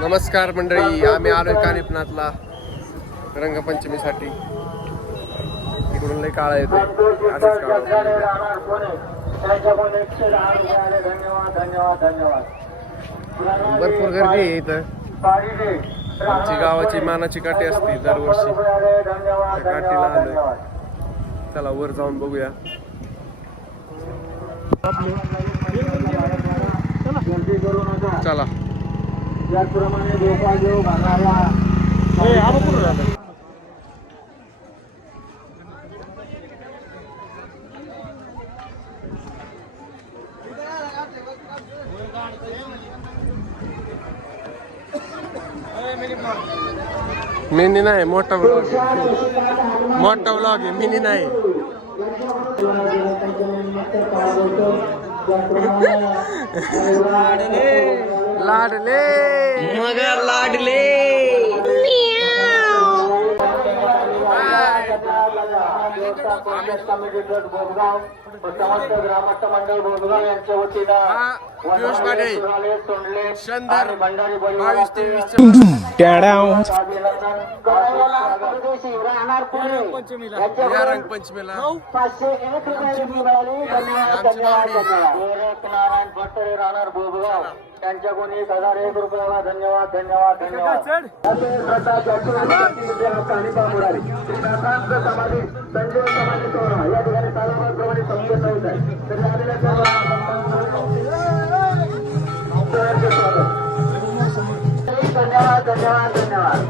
नमस्कार मंडळी, आम्ही आलोय कानिपनाथला रंगपंचमीसाठी. इकडून लय काळा येतोय, असंच भरपूर गर्दी आहे इथं. आमची गावाची मानाची काठी असते दरवर्षी, त्या काठीला आलोय. चला वर जाऊन बघूया. चला त्याचप्रमाणे गोपाळ देव घालणाऱ्या मिनी नाही, मोठा व्लॉग आहे. मोठा व्लॉग आहे, मिनी नाही. लाडले मगर लाडले ग्रामस्थ मंडळ बोधगाव यांच्या वतीनं पियुष पाटील शंदर 22-23 या रंगपंचमीला नारायण भट्टरे राहणार बोधगाव त्यांच्याकडून 1001 रुपयाला धन्यवाद धन्यवाद धन्यवाद. समाधी संजय समाधी सोहळा या ठिकाणी सालाबादप्रमाणे संपन्न होत आहे. तरी आलेल्या धन्यवाद धन्यवाद धन्यवाद.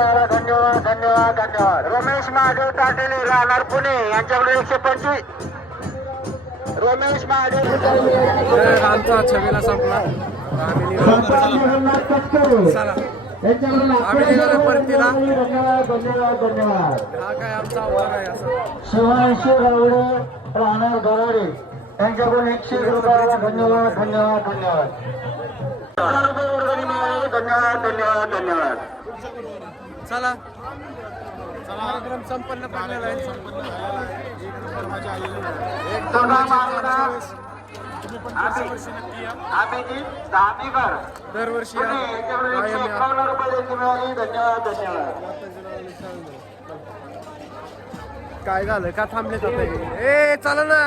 रुपयाला धन्यवाद धन्यवाद धन्यवाद. रमेश महादेव ताटेले राहणार पुणे यांच्याकडे 125. रमेश महादेव तर आमचा छबीला संपला. आम्ही निघालो चला. आम्ही निघालो परतीला. धन्यवाद धन्यवाद धन्यवाद. हा काय आमचा आव्हान आहे असं. शिवांशी गावडे राहणार गराडे यांच्याकडून 100 रुपयाला धन्यवाद धन्यवाद धन्यवाद. धन्यवाद धन्यवाद धन्यवाद. चला कार्यक्रम संपन्न पडलेला आहे. दरवर्षी या. धन्यवाद धन्यवाद. काय झालं का थांबले जात ए चला ना.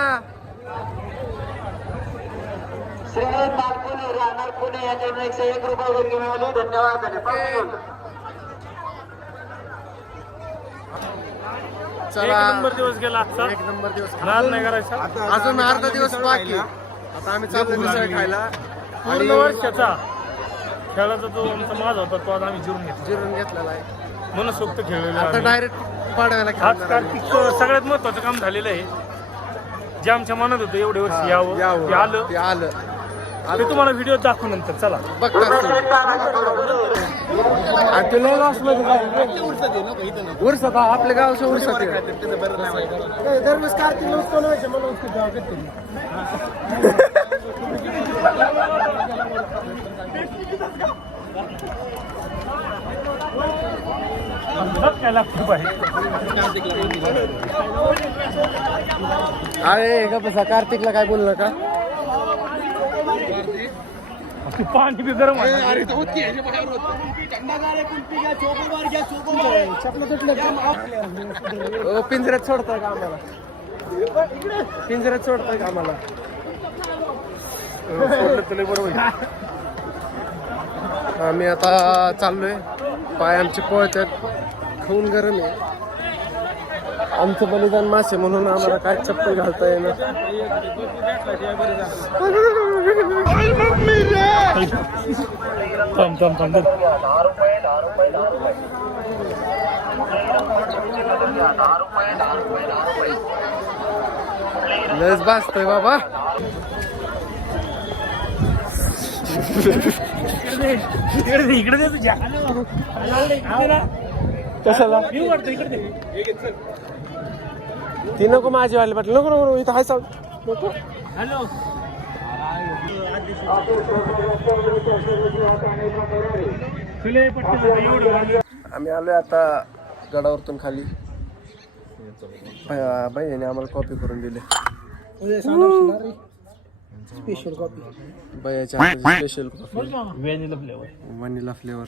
श्रीनाथ नागपुणे राहणार पुणे यांच्याकडून 101 रुपये देणगी मिळाली. धन्यवाद धन्यवाद. चला एक नंबर दिवस गेला आजचा. एक नंबर दिवस. नाद नाही करायचा. अजून अर्धा दिवस बाकी. आता आम्ही चाललो मिसळ खायला. पूर्ण वर्षाचा खेळाचा जो आमचा माज होता तो आज आम्ही जिरून घेतला. जिरून घेतलेला आहे. मनसोक्त खेळलेला आता आम्ही. डायरेक्ट पाडव्याला आज खेळणार आहे. कार्तिक सगळ्यात महत्वाचं काम झालेलं आहे. जे आमच्या मनात होतं एवढे वर्ष यावं ते आलं. ते आलं. ते तुम्हाला व्हिडिओ दाखवू नंतर. चला बघता तुला लॉसमध्ये उरसात आपल्या गावच्या उरसात दरवेळेस कार्तिक उत्पन्न व्हायचं मला काय लागतं पाहिजे. अरे का बसा कार्तिकला काय बोलू नका. पाणी बी गरम आहे. पिंजऱ्यात सोडताय का आम्हाला. पिंजऱ्यात सोडताय का आम्हाला. सोडलं तुला बरोबर. आम्ही आता चाललोय. पाय आमचे पळतात. खाऊन गरम आहे. आमचं बलिदान मासे म्हणून आम्हाला काय चप्पल घालता येणार. थांब थांब थांब. लस भासतोय बाबा. इकडे दे तुझ्या. कशाला इकडे. ती नको माझी वाली पाटील. नको नको इथं हाय साऊंड नको. हॅलो. आम्ही आलोय आता गडावरतून खाली. बाईने आम्हाला कॉपी करून दिली. Special coffee. बायाच्या हाताची special coffee. Vanilla flavour. Vanilla flavour.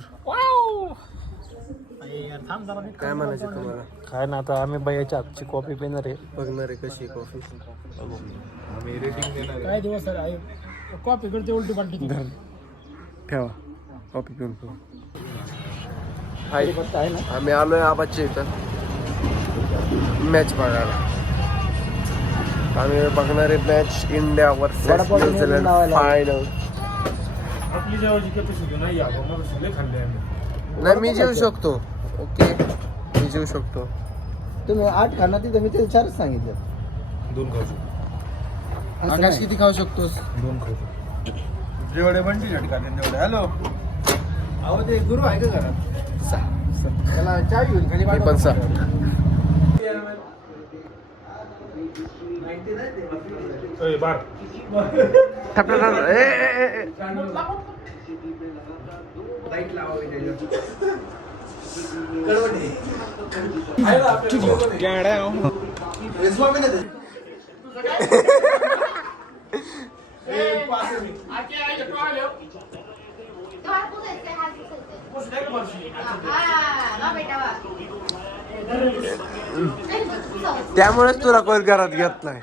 काय म्हणायचे तुम्हाला. काय ना आता आम्ही बायाच्या हातची कॉफी पिणार आहे. बघणार आहे कशी कॉफी. आम्ही रेटिंग देणार काय दिवस आहे कॉपी करते उलटी पालटी. ठेवा कॉफी पिऊन पिऊ. हाय आम्ही आलोय आबाच्या इथं मॅच बघायला. आम्ही बघणार आहे match India versus New Zealand final. आपली जेवायची कॅपॅसिटी नाही आहे. मला सगळे खाल्ले आम्ही. नाही मी जेवू शकतो. ओके मी जेवू शकतो. तुम्ही 8 खाना तिथं मी ते 4 सांगितलं. 2 खाऊ शकतो. आकाश किती खाऊ शकतोस. 2 खाऊ शकतो. जेवढे बंटी झटका तेवढे. हॅलो अहो ते गुरु आहे का घरात. त्याला चहा घेऊन खाली मी पण सर. बार त्यामुळेच तुला कोण घरात घेत नाही.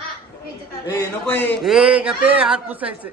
नको ए गप्पे हात पुसायचे.